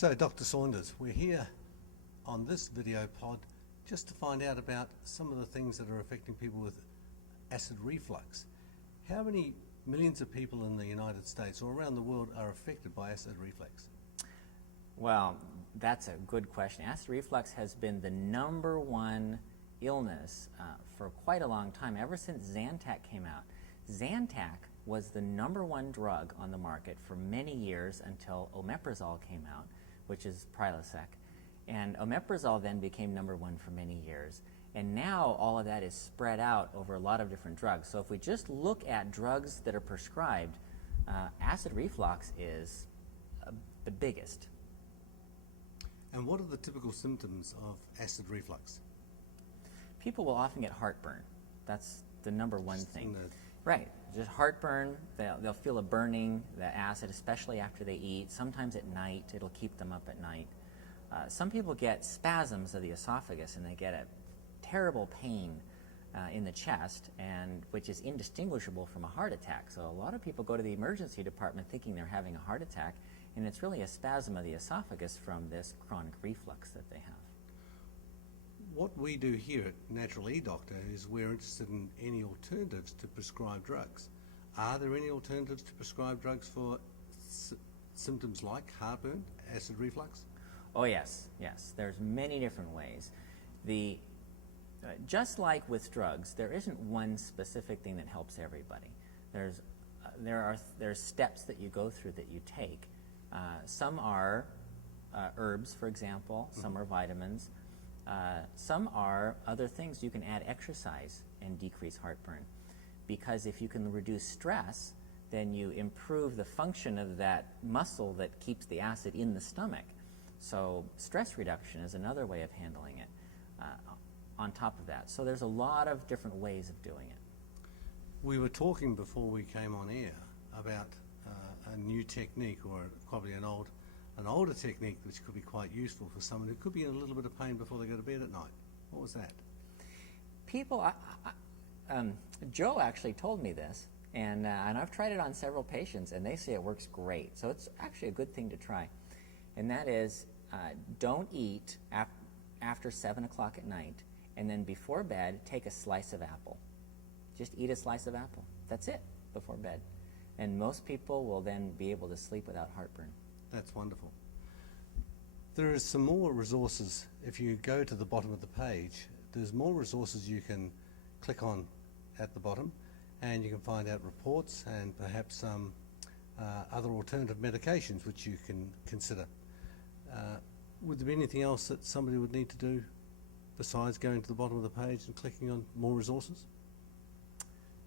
So, Dr. Saunders, we're here on this video pod just to find out about some of the things that are affecting people with acid reflux. How many millions of people in the United States or around the world are affected by acid reflux? Well, that's a good question. Acid reflux has been the #1 illness for quite a long time, ever since Zantac came out. Zantac was the #1 drug on the market for many years until omeprazole came out, which is Prilosec. And omeprazole then became #1 for many years. And now all of that is spread out over a lot of different drugs. So if we just look at drugs that are prescribed, acid reflux is the biggest. And what are the typical symptoms of acid reflux? People will often get heartburn. That's the #1 thing. Right, just heartburn. They'll feel a burning, the acid, especially after they eat. Sometimes at night, it'll keep them up at night. Some people get spasms of the esophagus and they get a terrible pain in the chest, and which is indistinguishable from a heart attack. So a lot of people go to the emergency department thinking they're having a heart attack, and it's really a spasm of the esophagus from this chronic reflux that they have. What we do here at Natural E-Doctor is we're interested in any alternatives to prescribed drugs. Are there any alternatives to prescribed drugs for symptoms like heartburn, acid reflux? Oh yes, yes. There's many different ways. Just like with drugs, there isn't one specific thing that helps everybody. There's steps that you go through that you take. Some are herbs, for example. Some are vitamins. Some are other things. You can add exercise and decrease heartburn. Because if you can reduce stress, then you improve the function of that muscle that keeps the acid in the stomach. So stress reduction is another way of handling it on top of that. So there's a lot of different ways of doing it. We were talking before we came on air about a new technique, or probably an older technique which could be quite useful for someone who could be in a little bit of pain before they go to bed at night. What was that? People, Joe actually told me this, and I've tried it on several patients, and they say it works great. So it's actually a good thing to try. And that is, don't eat after 7 o'clock at night, and then before bed, take a slice of apple. Just eat a slice of apple. That's it, before bed. And most people will then be able to sleep without heartburn. That's wonderful. There is some more resources. If you go to the bottom of the page, there's more resources you can click on at the bottom, and you can find out reports and perhaps some other alternative medications which you can consider. Would there be anything else that somebody would need to do besides going to the bottom of the page and clicking on more resources?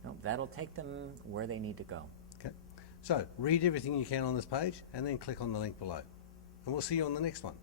No, that'll take them where they need to go. Okay. So read everything you can on this page and then click on the link below. And we'll see you on the next one.